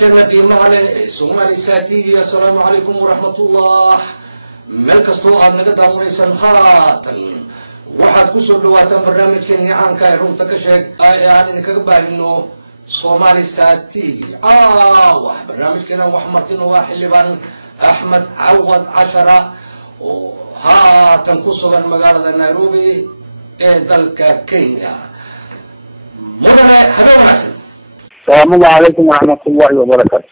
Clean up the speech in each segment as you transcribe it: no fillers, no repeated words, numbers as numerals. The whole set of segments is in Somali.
daawadayaasheena qiimaha leh Somali TV. Assalaamu calaykum waraxmatullah. meel kastoo aad naga daawanaysaan haatan waxaad ku soo dhawaataan barnaamijkeena caanka ah runta ka sheeg aan idinkaga baahino Somali TV. wax barnaamijkeena wax martin oo xildhibaan Axmed Cawad Cashara oo haatan ku sugan magaalada Nairobi ee dalka Kenya. mudane habeenaysan. السلام عليكم ورحمة الله وبركاته.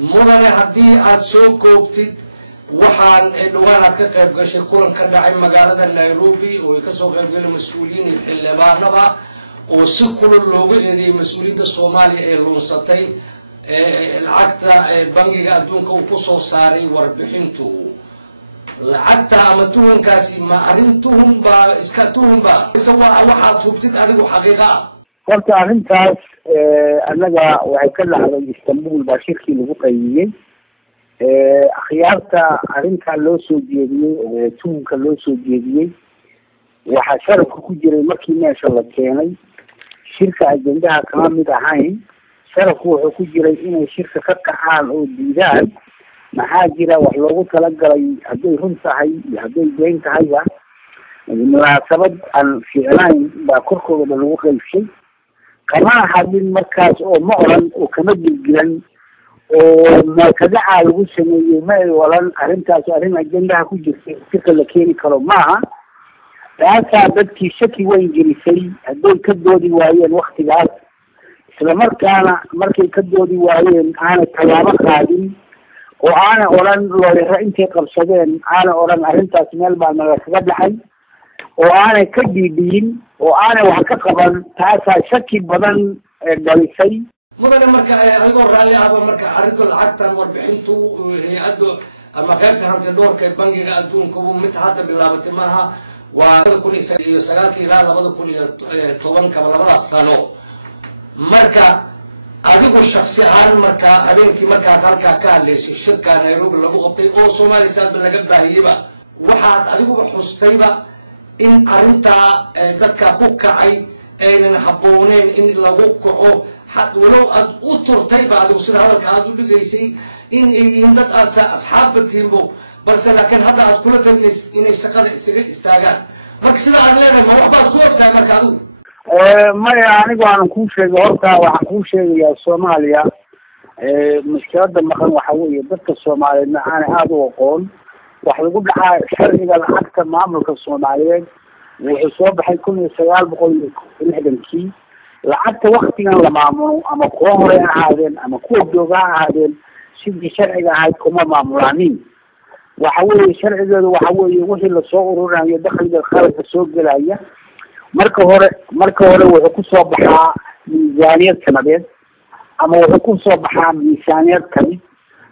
mudane haddii aad soo koobtid waxaan dhawaan ka qayb gashay kulan ka dhacay magaalada Nairobi oo ay ka soo qayb galeen mas'uuliyiin xildhibaanada oo si kulul looga eedeeyay mas'uuliyadda Soomaaliya ee lunsatay lacagta bangiga adduunka uu ku soo saaray warbixintu lacagta ama tuhunkaasi ma arrintuhun baa iska tuhun baa mise waxaad hubtid adigu xaqiiqa horta arrintaas annaga waxay ka dhacday Istanbul baa shirkii lagu qaybiyey akhyaarta arrintaa loo soo jeediyey oo tuhunka loo soo jeediyey waxaa sharafka ku jiray markii meesha la keenay shirka ajendaha kama mid ahayn sharafku wuxuu ku jiray inay shirka ka kacaan oo diidaan maxaa jira wax loogu talagalay hadday run tahay iyo hadday been tahayba munaasabad aan fiicnayn baa korkooda lagu qaybshay kama hadin markaas oo ma oran oo kama dilgilan oo markadaca lagu sameeyay ma ay oran arrintaas arrin ajendaha ku jirtay shirka la keeni karo maaha taasaa dadkii shaki weyn gelisay hadday ka doodi waayeen waktigaas isla markaana markay ka doodi waayeen aanay tallaabo qaadin oo aanay oran looyaro intay qabsadeen aanay oran arrintaas meel baa nagakaga dhacay oo aanay ka dhiibiyin oo aanay wax ka qaban taasaa shaki badan dhalisay mudane marka ayagoo raalli ahba marka arrinta lacagtan warbixintu hay-adda ama qaybta hanta dhoorka bangiga adduunka mid hadda bilaabatay maaha waa 2009 ilaa 2010 labadaas sano marka adigu shakhsi ahaan marka habeenkii markaad halkaa ka hadlaysay shirka Nairobi lagu qabtay oo Somali laga baahiyeyba waxaad adiguba xustayba in arrintaa dadka ku kacay aynan habbooneen in lagu kaco walow aad u turtayba adigu sida hadalka aad u dhigaysay in dad aad asxaabba tiimbo balse laakiin hadda aad kula talinaysid inay shaqada isaga istaagaan marka sida aad leedahay ma waxbaad ku ogtahay marka adigu maya anigu aanan kuu sheegay horta waxaan kuu sheegayaa Soomaaliya mushkiladda maqan waxa weeye dadka Soomaaliyeedna aanay aada u aqoon wax lagu dhacaa sharciga lacagta maamulka Soomaaliyeed wuxuu soo baxay 1960kii lacagta waktigan la maamulo ama kuwa hore ahaadeen ama kuwa jooga ahaadeen sidii sharciga ahayd kuma maamulaanin waxa weeye sharcigeedu waxa weeye wixii lasoo ururinayo dakhliga khaladka soo gelaya marka hore wuxuu ku soo baxaa miisaaniyad sanadeed ama wuxuu ku soo baxaa miisaaniyad kamid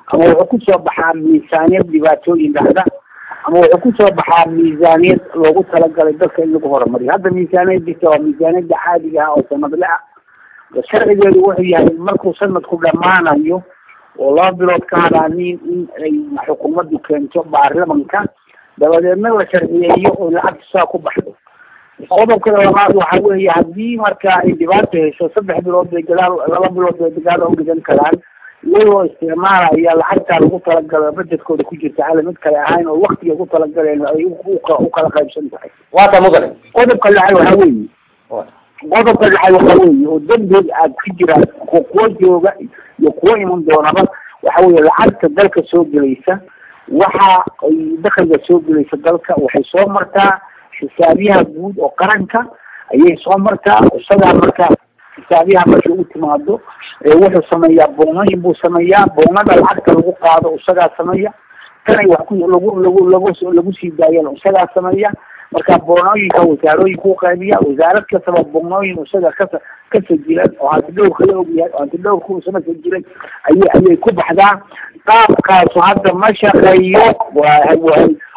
ama wuxuu ku soo baxaa miisaaniyad dhibaatooyin dhacda ama wuxuu ku soo baxaa miisaaniyad loogu talagalay dadka in lagu horumariyo hadda miisaaniyaddiisa waa miisaaniyadda caadiga ah oo sanadle ah sharcigeedu wuxuu yahay markuu sanadku dhammaanayo oo 2 bilood ka hadhaanin in ay xukuumaddu keento baarlamanka dabadeedna la sharciyeeyo oo lacagta saa ku baxdo qodobka labaad waxa weeye haddii marka ay dhibaato hesho 3 bilood bay gadaal 2 bilood bay gadaal u dhigan karaan iyagoo isticmaalaya lacagta lagu talagalay budgetkooda ku jirta hal mid kale ahayn oo waqtiga ku talagaleen ay u kala qaybsan tahay waata mudane qodobka labaad waxa weeye oo dambi aad ku jiraan kuwa jooga iyo kuwa iman doonaba waxa weeye lacagta dalka soo gelaysa waxa ay dakhliga soo gelaysa dalka waxay soo martaa xisaabiyaha guud oo qaranka ayay soo martaa isaga marka xisaabiyaha markii uu timaado wuxuu sameeyaa boonooyin buu sameeyaa boonada lacagta lagu qaado isagaa sameeya tanay wax lagu sii daayeen isagaa sameeya marka boonooyinka wasaarooyinka u qaybiya wasaarad kastaba boonooyin isaga ka sajilan oo hantidhowrka la ogyahay oo hantidhowrka uu sama sajilan ayay ku baxdaa qaabkaasu hadda ma shaqeeyo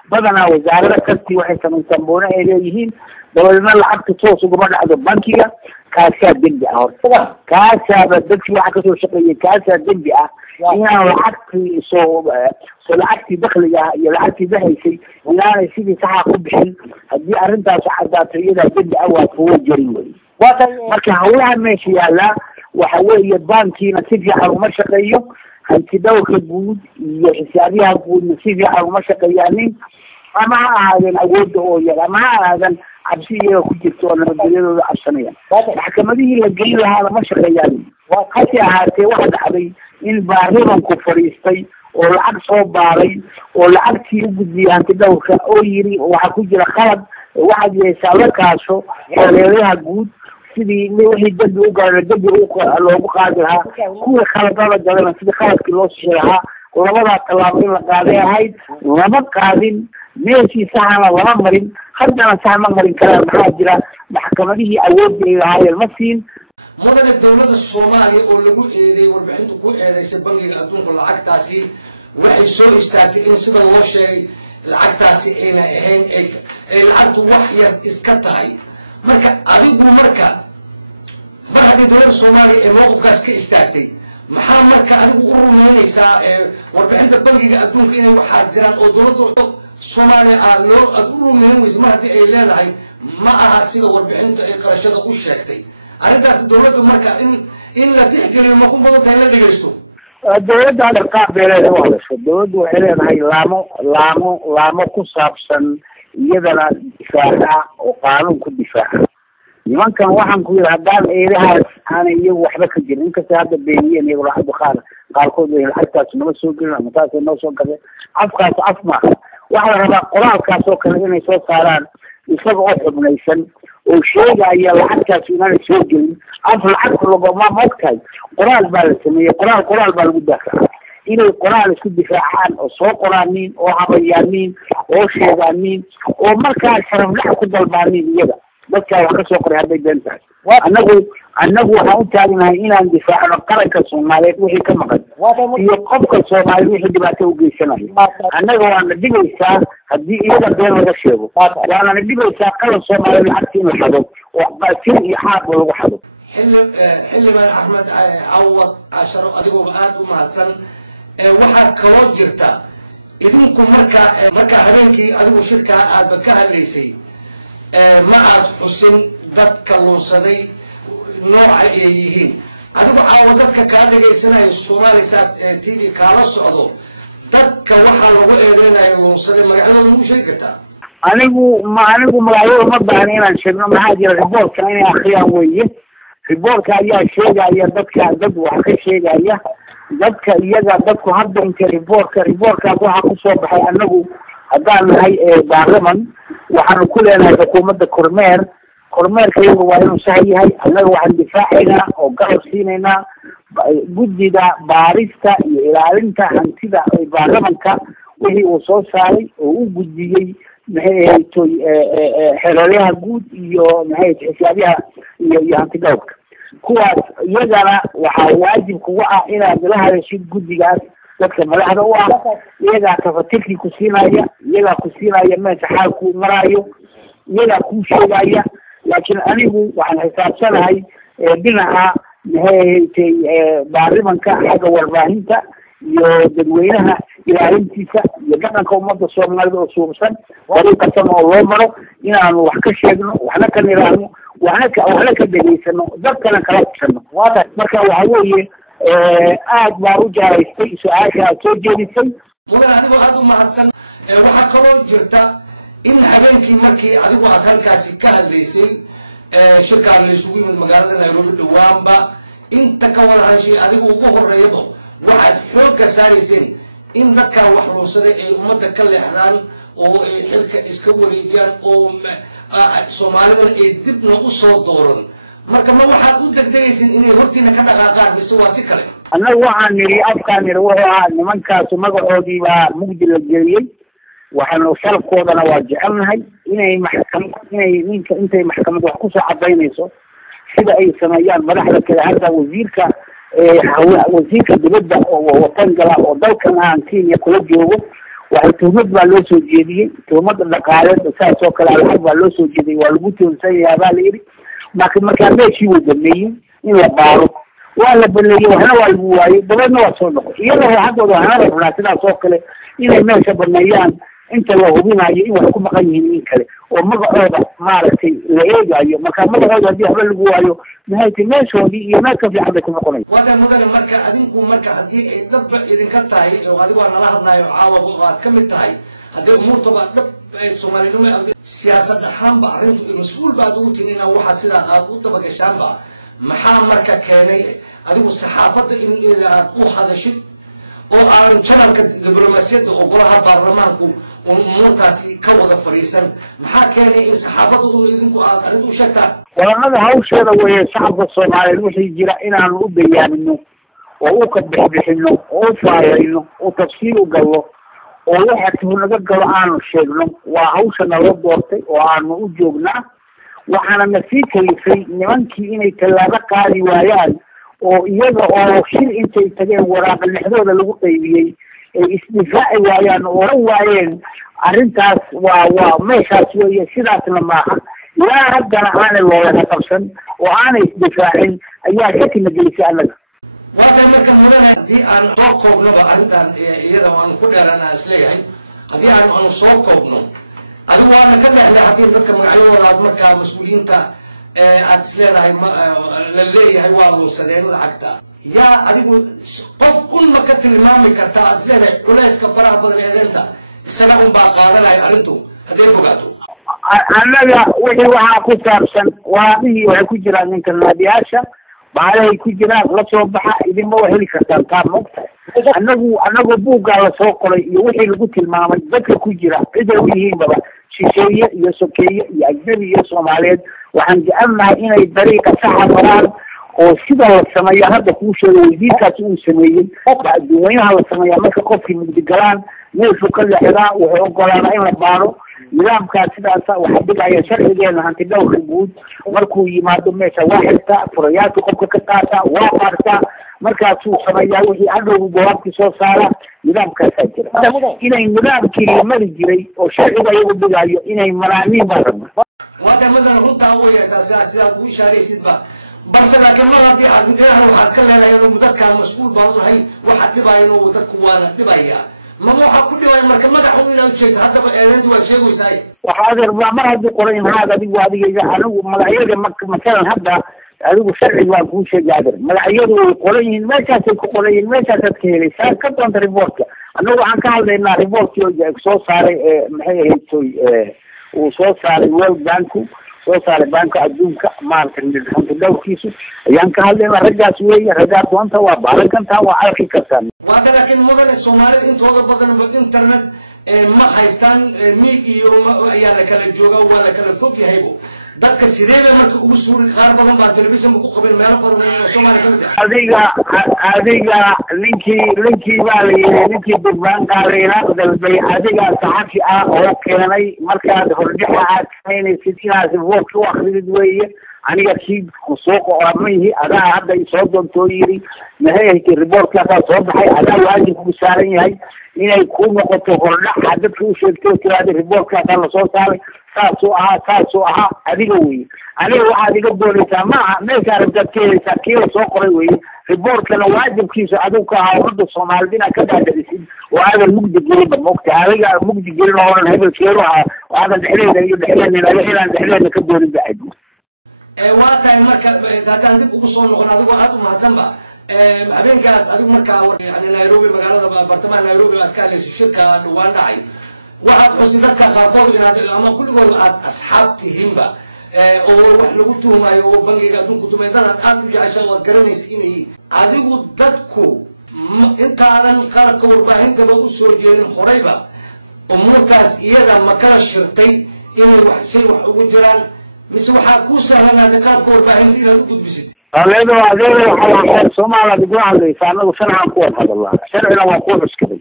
badanaa wasaarada kastii waxay samaystaan boono ay leeyihiin dabadeedna lacagta toos uguma dhacdo bankiga kaasaa dembi ah horta kaasaaba dadkii waxa kasoo shaqeeyay kaasaa dembi ah inaan lacagtii lacagtii dakhliga iyo lacagtii bahaysay inaanay sidii saxa ku bixin haddii arrintaas caddaato iyadaa dembi ah waa kuwa jarin wey marka hawlaha meesha yaallaa وحوالي بانكينا سيفي على مشقيه hanti dhawrka guud iyo xisaabiyaha guudna si fiican uma shaqeeyaanin ama ha ahaadeen awoodda oo yar ama ha ahaadeen cabsi iyaga ku jirto oo nabadgelyadooda cabsanayaan maxkamadihii la geyn lahaa lama shaqeeyaanin hase ahaatee waxa dhacday in baarlamanku fadhiistay oo lacag soo baaray oo lacagtii u gudbiyay hanti dhawrka oo yiri waxa ku jira khalad waxaad yeeshaa la kaasho xeeladaha guud sidii wixii dambi u gaaray dambi loogu qaadi lahaa kuwii khaladada galana sidii khaladkii loo sixi lahaa labadaa tallaabo in la qaaday ahayd lama qaadin meeshii saxana lama marin haddana sax ma marin karaan maxaa jira maxkamadihii awoodda ay lahaayeen ma siin mudane dowladda Soomaaliya oo lagu eedeeyay warbixinta ku eedeysay bangiga adduunka lacagtaasi waxay soo istaagtay in sida loo sheegay lacagtaasi ayna ahayn ay lacagtu wax yar iska tahay marka adigu marka mar haddii dowladda Soomaaliya ee mowqifkaas ka istaagtay maxaa marka adigu u rumaynaysaa warbixinta bangiga adduunka inay waxaa jiraan oo dowladda Soomaaliya aad u rumaynayso mar haddii ay leedahay ma aha sida warbixinta ay qarashada u sheegtay arrintaas dowladdu marka in la tixgeliyo ma ku badan tahay la dhageysto dowladda hadda qaab bay leedahay waa lasoo dowladdu waxay leedahay laamo ku saabsan iyadana difaaca oo qaanuun ku difaaca nimankan waxaan ku yidhi haddaan eedahaas aanay iyagu waxba ka jirin inkasta hadda beeniyeen iyagu lacagda qaarkood way lacagtaas nama soo gelin ama taasay noo soo galeen afkaas af maaha waxaa la rabaa qoraalkaas oo kale inay soo saaraan isaga oo xubnaysan oo sheegaya lacagtaas inaanay soo gelin af lacagta lagoma mogtahay qoraal baa la sameeyey qoraal baa lagu daafacaa inay qoraal isku difaacaan oo soo qoraaniin oo habayaaniin oo sheegaaniin oo markaa sharaflax ku dalbaaniin iyaga dadkaa wax ka soo qoray hadday been tahay annagu waxaan u taagnahay inaan difaacno qaranka Soomaaliyeed wixii ka maqan iyo qofka Soomaaliyeed wixii dhibaato u geysanayo annaga waana dhigaysaa haddii iyaga been laga sheego waana dhigaysaa qaran Soomaaliyeed lacagta in la xado oo qaasin iyo xaaq lagu xado xildhibaan Axmed Cawad Asharo adigoo aad u mahadsan waxaa kaloo jirta idinku marka habeenkii adigu shirka aad ka hadlaysay ma aad xusin dadka lunsaday nooca ay yihiin adigu caawa dadka kaa dhageysanayo Soomaaliya TV kaala socdo dadka waxaa lagu eedeynayo lunsaday magacyada lagu sheegi kartaa anigu magacyada ma baahan inaan sheegno maxaa jira riboortka inay akhriyaan weeye riboortka ayaa sheegaya dad wax ka sheegaya dadka iyaga dadku hadda inta riboorkaas waxaa kusoo baxay anagu haddaan nahay baarlaman waxaanu ku leenahay xukuumadda kormeerka iyaga waa inuu sax yahay annaga waxaan difaacaynaa oo garab siinaynaa guddiga baarista iyo ilaalinta hantida baarlamanka wixii uu soo saaray oo u gudbiyey maxay ahayd xeeladaha guud iyo maxay xisaabiyaha iyo hanti dhawrka kuwaas iyagana waxaa waajib kuga ah inaad la hadashid guddigaas dadka madaxda u ah iyagaa tafatirkii ku siinaya meesha xaalku maraayo iyagaa kuu sheegaya laakiin anigu waxaan xisaabsanahay dhinaca maxay baarlamanka xagga warbaahinta iyo dadweynaha ilaalintiisa iyo dhaqanka ummadda Soomaalida oo suubsan dariiqasan oo loo maro inaanu wax ka sheegno waxna ka niraahno waxna ka dhageysano dadkana kala tusano marka waxa weeye aad baa u jaraystay su-aasha aad soo jeedisay mudan adigoo aad u mahadsan waxaa kaloo jirta in habeenkii markii adigu aad halkaasi ka hadlaysay shirkaan la isugu yimid magaalada Nairobi dhawaanba inta ka wada hadashay adigu ugu horeeyaba waxaad xoogga saarayseen in dadka wax lunsaday ay ummadda ka leexdaan oo ay xilka iska wareejiyaan oo Soomaalidan ay dibna u soo dooran marka ma waxaad u degdegayseen inay hortiina ka dhaqaaqaan mise waa si kale annagu waxaan niri afkaan niri wuxuu ahaa nimankaas magacoodii baa mugdi la geliyey waxaanu sharafkoodana waa jecelnahay intay maxkamad wax kusoo cadaynayso sida ay sameeyaan madaxda kale hadda wasiirka dibadda oo watan gala oo dalkan aan Kenya kula joogo waxay tuhmad baa loo soo jeediyey tuhmada dhaqaaleed saas oo kale lacag baa loo soo jeediyey waa lagu toonsanaya baa la yiri markaa meeshii uu dhameeyey in la baaro waa la baleeyey waxna waa lagu waayey dabeedna waa soo noqon iyadoo haddooda waxna rabnaa sidaas oo kale inay meesha baneeyaan inta la hubinayo in wax ku maqan yihiin in kale oo magacooda maaragtay la eegayo marka magacooda haddii waxba lagu waayo maxay tahay meeshoodii iyo meel ka fiican bay ku noqonaysa wada mudane marka adinku marka haddii ay dadba idinka tahay oo adigu aan nala hadlayo caawa oo aad ka mid tahay haddii umuurtaba dhab soomaalinimo siyaasad ahaanba arrintu mas-uul baad ugu tihin inaa waxa sidaa aad u dabagashaanba maxaa marka keenay adigu saxaafadda in aad u hadashid oo aan janalka diblomaasiyadda oo golaha baarlamaanku umuurtaas ka wada fariisan maxaa keenay in saxaafadda idinku aad arrintu u sheegtaan wadanada hawsheeda weeye shacabka soomaaliyeed wixii jira inaanu u bayaamino oo u ka bixbixino oo u faayayno oo tafsiir u gallo oo waxa tuhnaga galo aanu sheegno waa hawsha nala doortay oo aanu u joognaa waxaana na sii kalifay nimankii inay tallaabo qaadi waayaan oo iyaga oo shir intay tageen waraaqa lexdooda lagu qaybiyey ay isdifaaci waayaan oo oran waayeen arrintaas waa meeshaas weeye sidaasna maaha ilaa haddana aanay looga qabsan oo aanay isdifaacin ayaa shakina gelisay annaga waata marka mudane haddii aan soo koobnoba arrintan iyada aan ku dheerana isleeyahay haddii aanu soo koobno adigu waana ka dhexleexatiin dadka magacyadooda aad markaa mas-uuliyiinta aad isleedahay la leeyahay waa luusadeen lacagta yaa adigu qof unma ka tilmaami kartaa aad isleedahay culayska faraha badan eedeenta isaga unbaa qaadanaya arrintu hadday fogaato annaga wixii waxaa ku saabsan waraaqihii waxay ku jiraan interneedyaasha baalahay ku jiraan la soo baxa idinma waa heli kartaan taa maogtahay annagu buuggaa lasoo qoray iyo wixii lagu tilmaamay dadka ku jira ciday u yihiinbaba shisheeye iyo sokeeye iyo ajnabi iyo soomaaliyeed waxaan jecelnahay inay dariiqa saxa maraan oo sida la sameeya hadda kuu sheego wasiirkaasi uu sameeyey ba adduunweynaha la sameeyaa marka qofkii mugdigalaan meeshuu ka leexdaa wuxuu ogolaanaa in la baaro nidaamkaas sidaasa waxaa dhigaya sharcigeena hanti dhowrka guud markuu yimaado meesha waa xirtaa furayaashu qofka ka qaataa waa baartaa markaasuu sameeyaa wixii hadhowgu goobabkii soo saara nidaamkaasaa jira inay nidaamkii la mari jiray oo sharciga iyagu dhigayo inay maraaniin baa rabna waata madana runtaa u yeertaa sidaad u ishaaraysidba balse laakiin mar haddii aad waxaad ka leedahay dadkaan mas-uul baan unahay waxaad dhibayan oo dadku waana dhibayaa mama waxaa ku dhibaya marka madaxu inaad sheegto haddaba eedeyntu waad sheegaysaa waxa adeer mar haddii qoray maxaad adigayga anigu magacyada masalan hadda adigu sharciga waan kuu sheegay adeer magacyadu way qoran yihiin meeshaasay ku qoran yihiin meeshaasaad ka helaysaa ka doonta reportka annagu waxaan ka hadlaynaa reportkii oo soo saaray maxay ahayd uu soo saaray world banku soo saaray banka adduunka maaragtay hanti dhowrkiisu ayaan ka hadlaynaa raggaas weeye raggaa doonta waa baaran kartaa waa arki kartaa waata laakiin mudane soomaalida intooda badanba internet ma haystaan miig iyo ayaa la kala jooga waa la kala fog yahaybo dadka sideeba marka ugu suuri qaar badan baa television ku qabeen meelo badan oo Soomaaliya kamid ah adiga ninkii baa la yiri ninkii dibaan qaareena dalbay adiga saxafi ah oo keenay markaad hordhixa aad sameynaysid inaad vote u akhridid weeye aniga kii soo qoramayhi adaa hadda soo doonto yiri maxay reportka soo baxay adaa waajib ku saaran yahay inay ku noqoto hordhaxa dadka u sheegto tiraada reportka la soo saaray saasoo ahaa adiga weeye aniga waxaad iga doonaysaa maaha meesha aragtaad ka helaysaa kii la soo qoray weeye reportkana waajibkiisa adigu ka ahaa ummadda soomaalida inaad ka daadicisid oo aadan mugdi gelinba maogta adiga mugdi gelin oo dhan hebelkeedu ahaa oo aadan dhexdeeda iyo dhexdeena inaan dhexdeena ka doonin ba cid waa tahay marka haddaan dib ugu soo noqon adigoo aad u mahadsanba habeenkaad adigu markaa yani Nairobi magaalada bartamaha Nairobi aad ka hadlaysay shirka dhawaan dhacay waxaad xusin dadka qaarkood inaad ama kulligood aad asxaab tihiinba oo wax lagu tuhumayo oo bangiga adduunku tumay dad aad u jecesha waad garanaysa inay adigu dadku intaadan qaranka warbaahintaba u soo jeedin horeyba umuurtaas iyada ma kala shirtay inay wax ugu jiraan mise waxaa kuu sahlanaatay qaabka warbaahinta inaad u gudbisid adeedo waxaa Soomaaliya ugu hadlaysa anagu sharcan ku hadalnaa sharcina waa ku xuskaday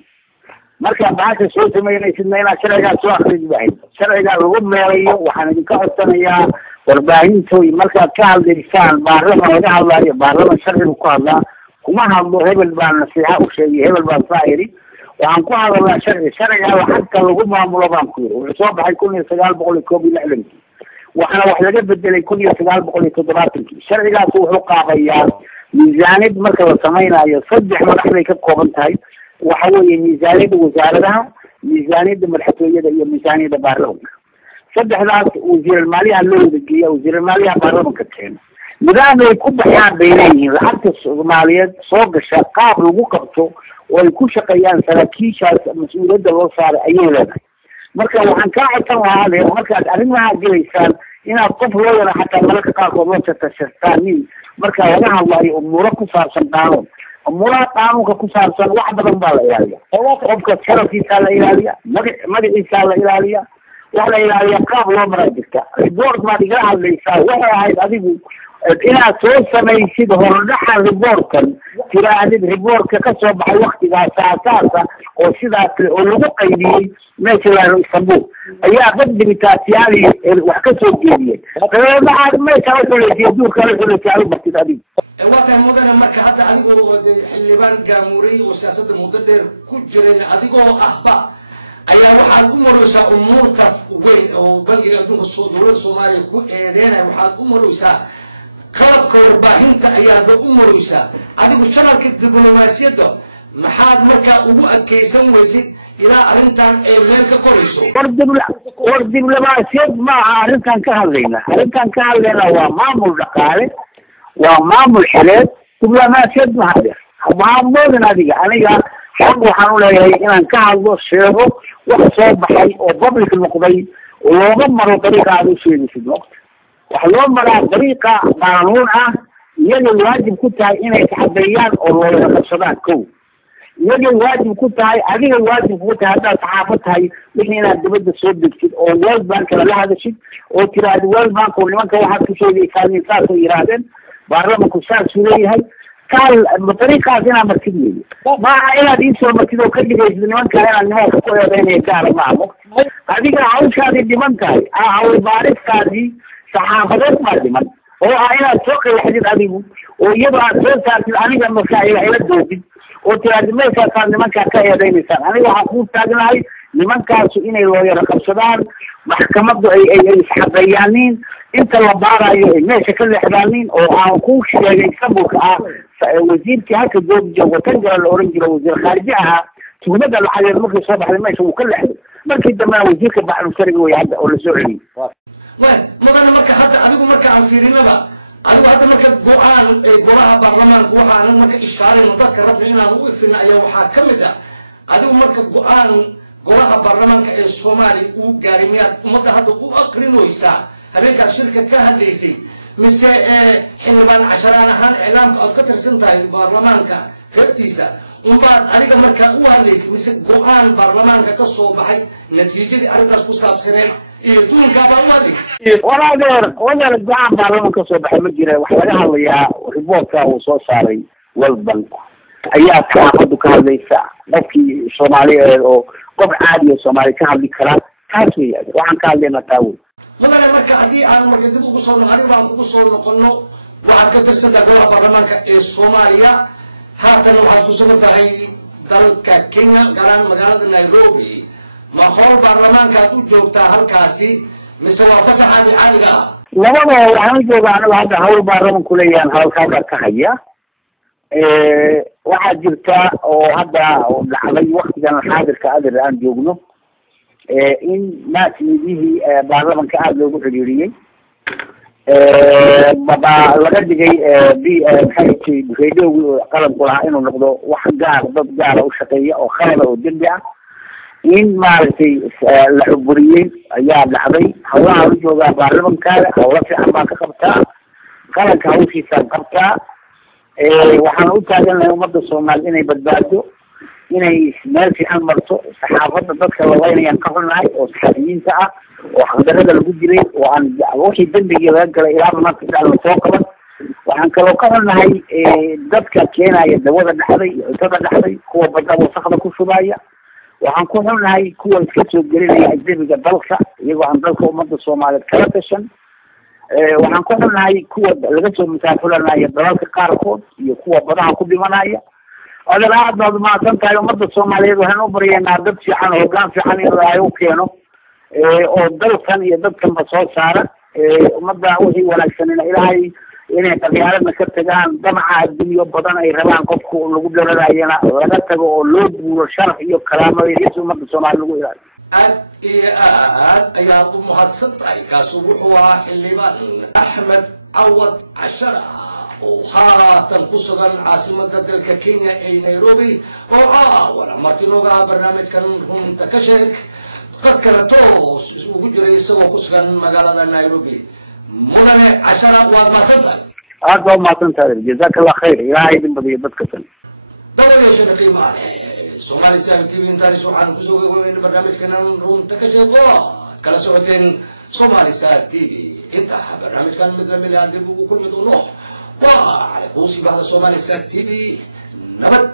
marka baasha soo sameynaysidna inaad sharcigaa soo akhridi bahay sharcigaa lagu meelayo waxaan idinka codsanayaa warbaahintooy markaad ka hadlaysaan baarlaman laga hadlaayo baarlaman sharcigu ku hadlaa kuma hadlo hebel baan nasiixa u sheegay hebel baan saa iri waxaan ku hadalnaa sharcigaa lacagta lagu maamulo baan ku yiri wuxuu soo baxay 1961 waxaana wax laga bedelay 1970 sharcigaas wuxuu qaabayaa miisaaniyad marka la samaynayo saddex madax bay ka kooban tahay waxa weeye miisaaniyada wasaaradaha ميزانية مدحتوية هي ميزانية بارلمان صدق هذا وزير المالية اللي وزير المالية بارلمان كتير نظام يكون بحيان بينيه حتى المالية صوب الشقاب وقفته ويكون شقيان سلاكيش مسؤولية الوصار أيوة marka waxaan ka codsan lahaa markaad arrimaha gelaysaan inaad qof looyana xataa mararka qaarkood la tashataan marka laga hadlayo umuuro ku saabsan qaanuun umuuraha qaanuunka ku saabsan wax badan baa la ilaaliya qofka sharafkiisa la ilaaliya magaciisa la ilaaliya waxa la ilaaliya qaab loo maraa jirta report baad igala hadlaysaa waxay ahayd adigu inaad soo samaysid hordhaxa reportkan tiraahid reportka ka soo baxay waqtigaas saacaasa oo sidaas oo lagu qaybiyay meesha la Istanbul ayaa dad digitaasiyaali wax ka soo jeediyay qeybada meesha la soo duurka la soo jeediyay markii adiga waqti mudane marka hadda adigoo xildhibaan gaamuri oo siyaasadda muddo dheer ku jiray adigoo ahba ayaa waxaad u maraysaa umuurta weyn oo bangiga adduunka dowladda Soomaaliya ku eedeynay waxaad u maraysaa qalabka warbaahinta ayaa u maraysaa adigu shamarka diblomaasiyadda maxaad markaa ugu adkaysan weysid ilaa arrintan ee meel ka korayso war diblomaasiyad ma aha arrintan ka hadlayna waa maamul dhaqaale waa maamul xileed diblomaasiyad ma hada maamulin adiga aniga xaq waxaan u leeyahay inaan ka hadlo sheego wax soo baxay oo public noqday oo looga maro dariiqa aad u sheegaysid waqti waxa loo maraa dariiqa qaanuun ah iyaga waajib ku tahay inay taxadeeyaan oo loo qabsadaan kow iyaga waajib ku tahay adiga waajib ku tahay haddaad saxaafad tahay wixii inaad dibadda soo degtid oo World Bank la hadashid oo tiraahdo World Bank oo nimanka waxaad ku sheegaysaa in saas ay yiraahdeen baarlamaanku saas uu leeyahay kaal طريقة هنا مركزية ما إلى دين سو مركزه كل جيش من كان الناس كل بين كار معه هذه عاوز هذه دمان كاي عاوز بارك هذه صحافة ما دمان هو إلى سوق الحديث أبيه ويبغى سوق الأمير المسائل إلى الدوبي وتراجع ما كان دمان كاي بين إنسان أنا وحقوق تاجناي دمان كان سئني لو يركب صدار محكمة أي حبيانين أنت اللبارة ماشي كل حبانين أو عاوكوش يسموك وزير كهاك الدوب جو وتنجر الأورنجي وزير خارجها تهمد الحاجة الممكن صباح الماشي وكل حد مركز دما وزير كبح المسرق ويعد أو السعودي مدن مركز حتى أدوك مركز عن فيرين هذا أدوك حتى مركز قوان قوان برلمان قوان مركز إشارة متذكر ربنا وقفنا أيها وحاكم ذا أدوك مركز قوان برلمان الصومالي وقارميات ومدى هذا وأقرن ويسا هبيك الشركة كهنديسي مس حلمان عشران هان إعلام كتر سنتها البرلمان كبتيسا وبعد عليك مركا وهنديسي مس قوان برلمان كقصو بحي نتيجة أركز كساب سنين يتون كابا وهنديسي ولا الدعم برلمان كقصو بحي مجرى وحوالها اللي ريبوكا وصو صاري والبنك أيها كافدو كهنديسا نفكي صومالي أو قف عادي صومالي كهندي كرات كاسوي وعن كهندينا تاوي مدن مركا هدي أنا مركا دب وصلنا عليه وصلنا قلنا وعد كتر سنة قوة برلمان الصومالية حتى لو عد وصلنا هاي دلك كينيا قران مقالة نيروبي ما هو برلمان كاتو جوكتا هالكاسي مسوا فسح عن العالقة لما وحنا جوكا أنا هذا هول برلمان كليان هالكاسا كهيا واحد جبتا وهذا على وقت كان الحاضر كقادر الآن جوجنو إن ما تنيجيه برلمان كأهل لو كجوريين بابا لقد جاي بحيث بخيدو قلم قرآن إنه نقدو واحد جار ضد جار أو شقية أو خير أو جنبيع إن ما في العبوريين أيام لحظي هوا رجوا برلمان كان هوا في عمان كقبتا كان كهوسي سقبتا waxaan u taaganahay ummadda Soomaaliyeed inay badbaado inay meel fiican marto saxaafadda dadka laweynayaan ka xunnahay oo saxafiyiinta ah oo xaqdarada lagu jiray oo aan wixii dambiga laga galay ilaa maanta la soo qaban waxaan kaloo ka xunnahay dadka keenaya dawada dhaxday cuntada dhaxday kuwa badda wasaqda ku shubaya waxaan ku xunnahay kuwa iska soo gelinaya ajnabiga dalka iyagoo aan dalka ummadda Soomaaliyeed kala tashan waxaan ku xunnahay kuwa laga soo musaafulanaya dalalka qaarkood iyo kuwa badaha ku dhimanaya adan aad baad mahadsan tahay ummadda Soomaaliyeed waxaan u baryaynaa dad fiican oo hoggaan fiican in ay u keeno oo dalkan iyo dadkanba soo saara ummadda wixii wanaagsan in ilaahay inay qabyaaladna ka tagaan damaca adduunyo badan ay rabaan qofku lagu dhalanaayana laga tago oo loo guuro sharaf iyo karaamo iyo ummadda Soomaaliya lagu ilaaliyo aad ayaad u mahadsantahay kaasi wuxuu ahaa xildhibaan Axmed Cawad Cashara oo haatan ku sugan caasimadda dalka Kenya ee Nairobi oo wala martinooga barnaamijkan runta ka sheeg qad kala toos ugu jiray isagoo ku sugan magaalada Nairobi mudane Cashara waad mahadsantahay aad baa mahadsantahay jazakallah khayr ilaahay idin badiyo dadka tan dabadeeshana qiimaha Somali Sam TV intaan waxaan ku soo gaabay barnaamijkan runta ka sheeg kala socoteen Somali Sam TV inta barnaamijkan mid la mid ah dib ugu kulmi doono وعلى كوسي بعد الصومالي سات تي في نبت